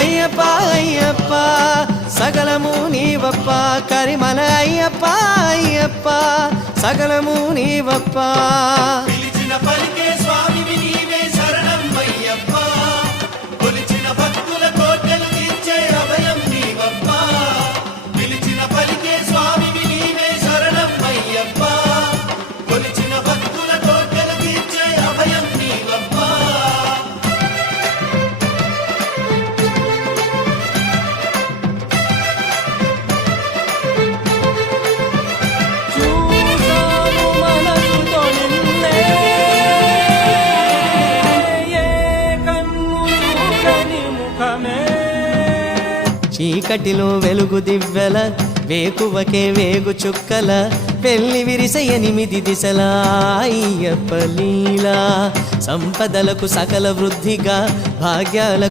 ஐயப்பா ஐயப்பா சகலமும் நீவப்பா கரிமல ஐயப்பா ஐயப்பா சகலமும் நீவப்பா. చీకటిలో వెలుగు దివ్వెల వేకువకే వేగు చుక్కల పెళ్ళి విరిస ఎనిమిది దిశల సంపదలకు సకల వృద్ధిగా భాగ్యాలకు